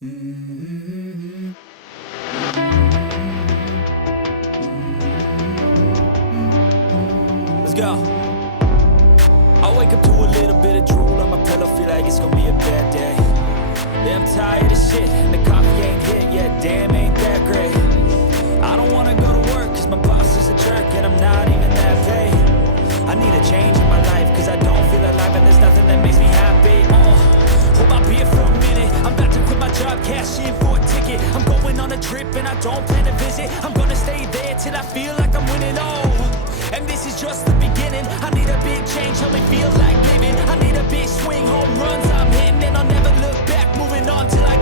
Let's go. I wake up to a little bit of drool on my pillow, feel like it's gonna be a bad day. Yeah, I'm tired of shit, and the coffee ain't hit yet, damn, ain't that great. I don't wanna go to work, cause my boss is a jerk, and I'm not even that paid. I need a change in my life, cause I don't feel alive, and there's nothing that makes me happy. Hold my beer for a minute, I'm about to quit my job, cash in for a ticket. I'm going on a trip, and I don't plan to visit. I'm gonna stay there till I feel like I'm winning, and this is just the beginning. I need a big change, help me feel like living. I need a big swing, home runs I'm hitting, and I'll never look back, moving on till I